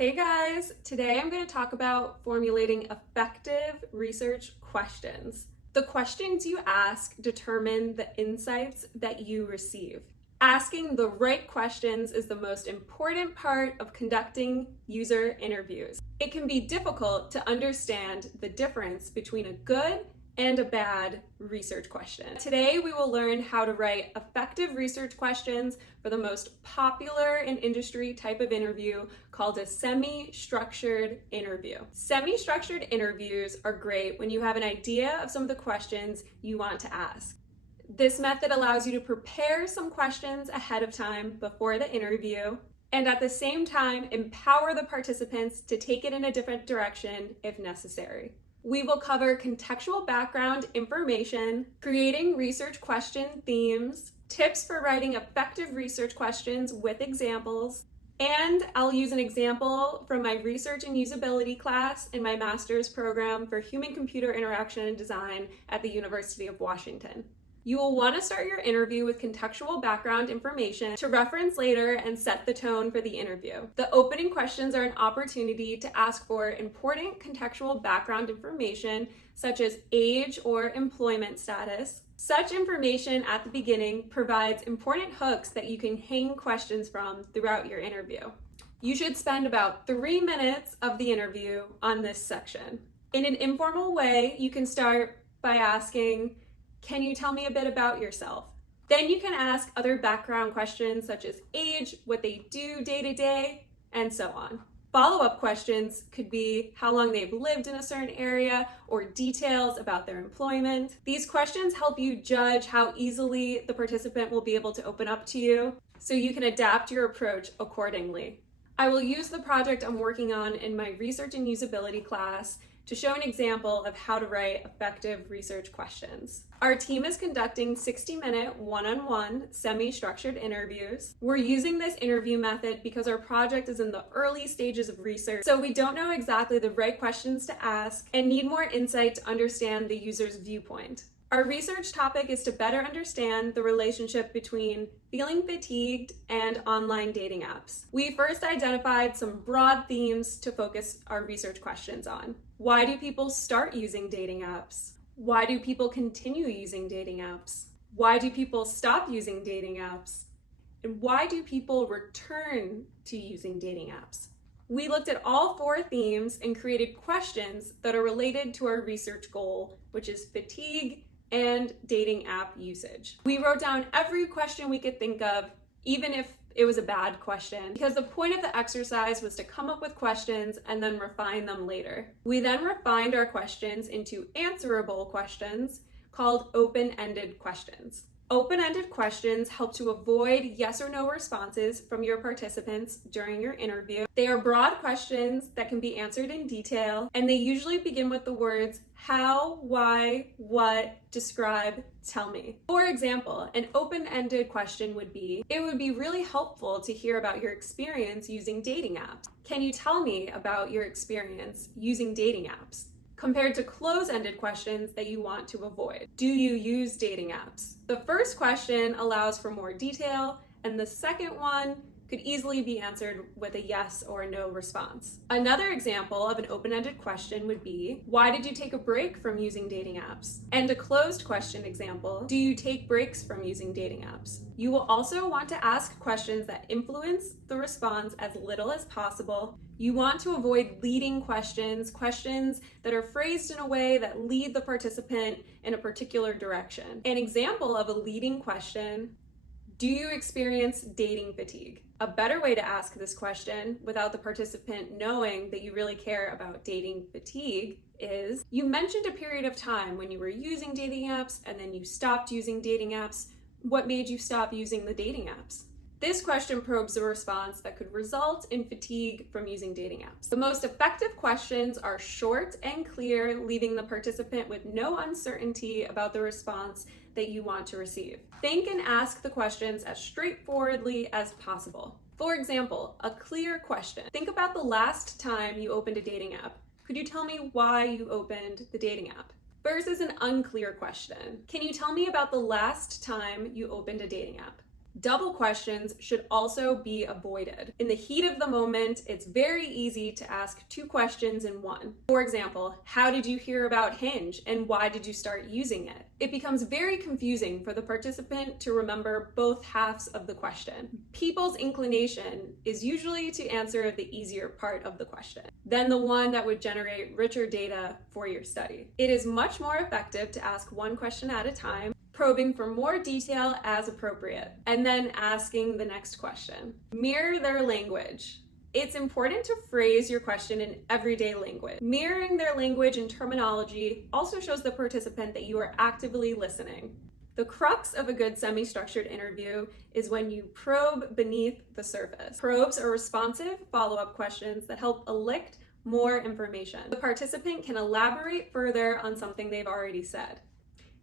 Hey guys, today I'm going to talk about formulating effective research questions. The questions you ask determine the insights that you receive. Asking the right questions is the most important part of conducting user interviews. It can be difficult to understand the difference between a good and a bad research question. Today, we will learn how to write effective research questions for the most popular in industry type of interview called a semi-structured interview. Semi-structured interviews are great when you have an idea of some of the questions you want to ask. This method allows you to prepare some questions ahead of time before the interview, and at the same time, empower the participants to take it in a different direction if necessary. We will cover contextual background information, creating research question themes, tips for writing effective research questions with examples, and I'll use an example from my research and usability class in my master's program for human-computer interaction and design at the University of Washington. You will want to start your interview with contextual background information to reference later and set the tone for the interview. The opening questions are an opportunity to ask for important contextual background information such as age or employment status. Such information at the beginning provides important hooks that you can hang questions from throughout your interview. You should spend about 3 minutes of the interview on this section. In an informal way, you can start by asking, "Can you tell me a bit about yourself?" Then you can ask other background questions such as age, what they do day to day, and so on. Follow-up questions could be how long they've lived in a certain area or details about their employment. These questions help you judge how easily the participant will be able to open up to you, so you can adapt your approach accordingly. I will use the project I'm working on in my research and usability class to show an example of how to write effective research questions. Our team is conducting 60-minute one-on-one semi-structured interviews. We're using this interview method because our project is in the early stages of research, so we don't know exactly the right questions to ask and need more insight to understand the user's viewpoint. Our research topic is to better understand the relationship between feeling fatigued and online dating apps. We first identified some broad themes to focus our research questions on. Why do people start using dating apps? Why do people continue using dating apps? Why do people stop using dating apps? And why do people return to using dating apps? We looked at all 4 themes and created questions that are related to our research goal, which is fatigue and dating app usage. We wrote down every question we could think of, even if it was a bad question, because the point of the exercise was to come up with questions and then refine them later. We then refined our questions into answerable questions called open-ended questions. Open-ended questions help to avoid yes or no responses from your participants during your interview. They are broad questions that can be answered in detail, and they usually begin with the words how, why, what, describe, tell me. For example, an open-ended question would be, it would be really helpful to hear about your experience using dating apps. Can you tell me about your experience using dating apps? Compared to close-ended questions that you want to avoid. Do you use dating apps? The first question allows for more detail, and the second one could easily be answered with a yes or a no response. Another example of an open-ended question would be, why did you take a break from using dating apps? And a closed question example, do you take breaks from using dating apps? You will also want to ask questions that influence the response as little as possible. You want to avoid leading questions, questions that are phrased in a way that lead the participant in a particular direction. An example of a leading question, do you experience dating fatigue? A better way to ask this question without the participant knowing that you really care about dating fatigue is, you mentioned a period of time when you were using dating apps and then you stopped using dating apps. What made you stop using the dating apps? This question probes a response that could result in fatigue from using dating apps. The most effective questions are short and clear, leaving the participant with no uncertainty about the response that you want to receive. Think and ask the questions as straightforwardly as possible. For example, a clear question. Think about the last time you opened a dating app. Could you tell me why you opened the dating app? Versus an unclear question. Can you tell me about the last time you opened a dating app? Double questions should also be avoided. In the heat of the moment, it's very easy to ask two questions in one. For example, how did you hear about Hinge and why did you start using it? It becomes very confusing for the participant to remember both halves of the question. People's inclination is usually to answer the easier part of the question than the one that would generate richer data for your study. It is much more effective to ask one question at a time, probing for more detail as appropriate, and then asking the next question. Mirror their language. It's important to phrase your question in everyday language. Mirroring their language and terminology also shows the participant that you are actively listening. The crux of a good semi-structured interview is when you probe beneath the surface. Probes are responsive follow-up questions that help elicit more information. The participant can elaborate further on something they've already said.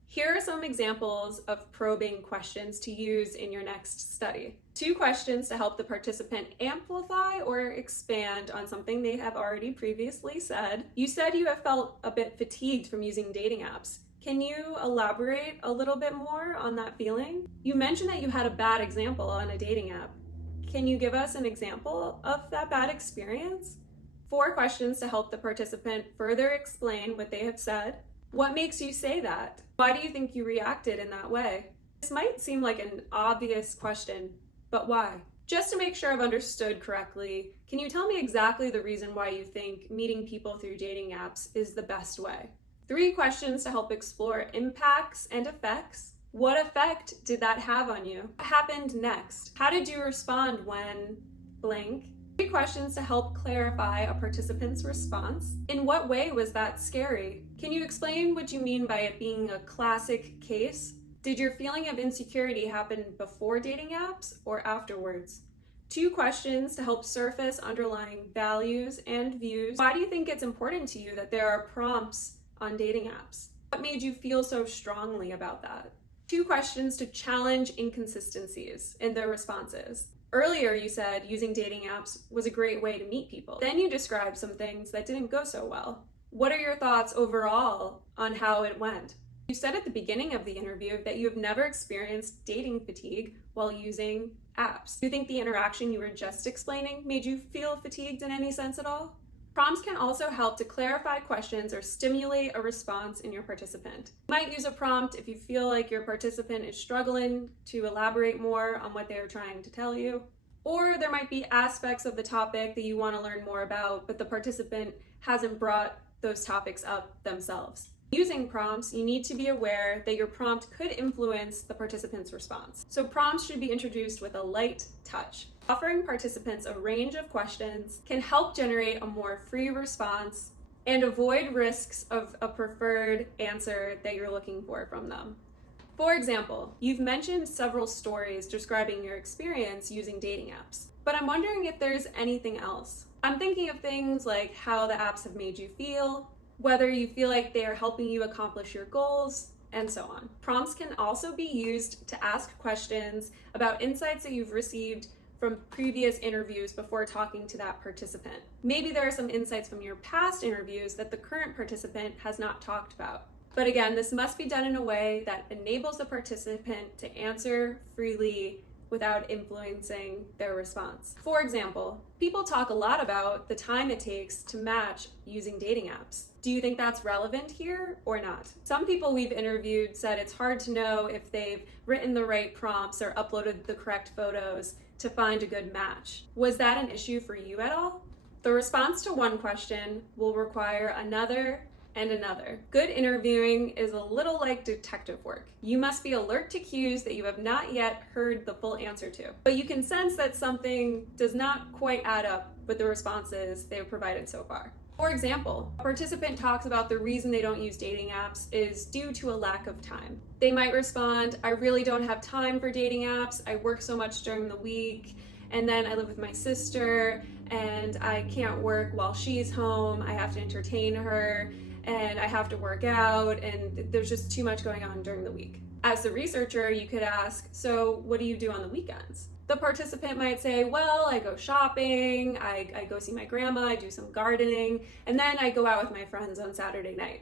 Here are some examples of probing questions to use in your next study. 2 questions to help the participant amplify or expand on something they have already previously said. You said you have felt a bit fatigued from using dating apps. Can you elaborate a little bit more on that feeling? You mentioned that you had a bad example on a dating app. Can you give us an example of that bad experience? 4 questions to help the participant further explain what they have said. What makes you say that? Why do you think you reacted in that way? This might seem like an obvious question, but why? Just to make sure I've understood correctly, can you tell me exactly the reason why you think meeting people through dating apps is the best way? 3 questions to help explore impacts and effects. What effect did that have on you? What happened next? How did you respond when blank? 3 questions to help clarify a participant's response. In what way was that scary? Can you explain what you mean by it being a classic case? Did your feeling of insecurity happen before dating apps or afterwards? 2 questions to help surface underlying values and views. Why do you think it's important to you that there are prompts on dating apps? What made you feel so strongly about that? 2 questions to challenge inconsistencies in their responses. Earlier, you said using dating apps was a great way to meet people. Then you described some things that didn't go so well. What are your thoughts overall on how it went? You said at the beginning of the interview that you have never experienced dating fatigue while using apps. Do you think the interaction you were just explaining made you feel fatigued in any sense at all? Prompts can also help to clarify questions or stimulate a response in your participant. You might use a prompt if you feel like your participant is struggling to elaborate more on what they are trying to tell you. Or there might be aspects of the topic that you want to learn more about, but the participant hasn't brought those topics up themselves. Using prompts, you need to be aware that your prompt could influence the participant's response. So prompts should be introduced with a light touch. Offering participants a range of questions can help generate a more free response and avoid risks of a preferred answer that you're looking for from them. For example, you've mentioned several stories describing your experience using dating apps, but I'm wondering if there's anything else. I'm thinking of things like how the apps have made you feel, whether you feel like they are helping you accomplish your goals, and so on. Prompts can also be used to ask questions about insights that you've received from previous interviews before talking to that participant. Maybe there are some insights from your past interviews that the current participant has not talked about. But again, this must be done in a way that enables the participant to answer freely without influencing their response. For example, people talk a lot about the time it takes to match using dating apps. Do you think that's relevant here or not? Some people we've interviewed said it's hard to know if they've written the right prompts or uploaded the correct photos to find a good match. Was that an issue for you at all? The response to one question will require another and another. Good interviewing is a little like detective work. You must be alert to cues that you have not yet heard the full answer to, but you can sense that something does not quite add up with the responses they have provided so far. For example, a participant talks about the reason they don't use dating apps is due to a lack of time. They might respond, I really don't have time for dating apps. I work so much during the week, and then I live with my sister, and I can't work while she's home. I have to entertain her, and I have to work out, and there's just too much going on during the week. As the researcher, you could ask, so what do you do on the weekends? The participant might say, well, I go shopping, I go see my grandma, I do some gardening, and then I go out with my friends on Saturday night.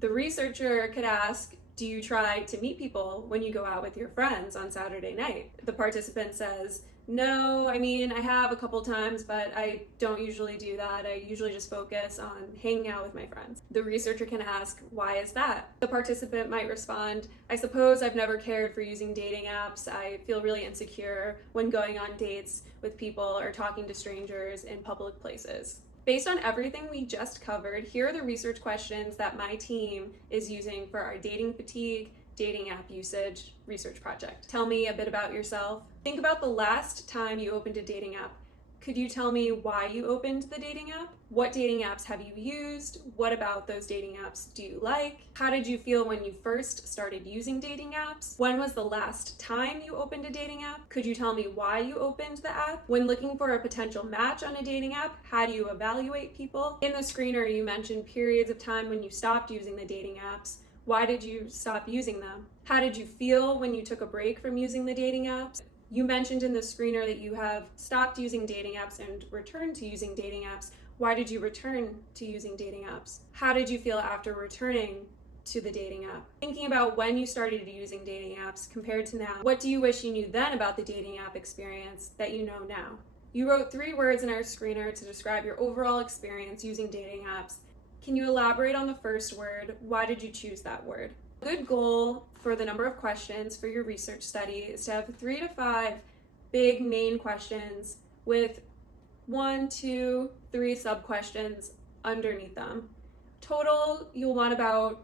The researcher could ask, Do you try to meet people when you go out with your friends on Saturday night? The participant says, no, I mean, I have a couple times, but I don't usually do that. I usually just focus on hanging out with my friends. The researcher can ask, why is that? The participant might respond, I suppose I've never cared for using dating apps. I feel really insecure when going on dates with people or talking to strangers in public places. Based on everything we just covered, here are the research questions that my team is using for our dating fatigue, dating app usage research project. Tell me a bit about yourself. Think about the last time you opened a dating app. Could you tell me why you opened the dating app? What dating apps have you used? What about those dating apps do you like? How did you feel when you first started using dating apps? When was the last time you opened a dating app? Could you tell me why you opened the app? When looking for a potential match on a dating app, how do you evaluate people? In the screener, you mentioned periods of time when you stopped using the dating apps. Why did you stop using them? How did you feel when you took a break from using the dating apps? You mentioned in the screener that you have stopped using dating apps and returned to using dating apps. Why did you return to using dating apps? How did you feel after returning to the dating app? Thinking about when you started using dating apps compared to now, what do you wish you knew then about the dating app experience that you know now? You wrote 3 words in our screener to describe your overall experience using dating apps. Can you elaborate on the first word? Why did you choose that word? A good goal for the number of questions for your research study is to have 3 to 5 big main questions with 1, 2, 3 sub-questions underneath them. Total, you'll want about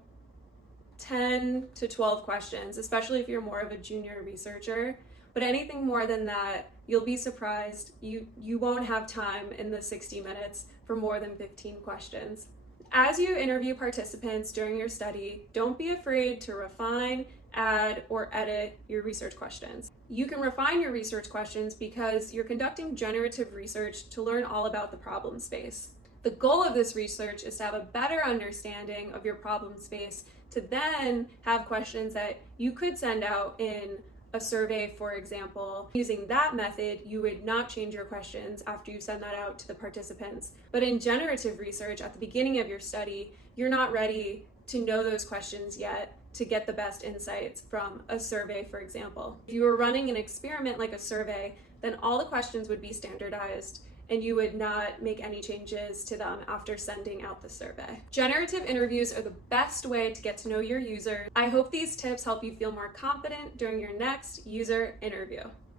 10 to 12 questions, especially if you're more of a junior researcher. But anything more than that, you'll be surprised. You won't have time in the 60 minutes for more than 15 questions. As you interview participants during your study, don't be afraid to refine, add, or edit your research questions. You can refine your research questions because you're conducting generative research to learn all about the problem space. The goal of this research is to have a better understanding of your problem space to then have questions that you could send out in a survey, for example. Using that method, you would not change your questions after you send that out to the participants. But in generative research, at the beginning of your study, you're not ready to know those questions yet to get the best insights from a survey, for example. If you were running an experiment like a survey, then all the questions would be standardized and you would not make any changes to them after sending out the survey. Generative interviews are the best way to get to know your user. I hope these tips help you feel more confident during your next user interview.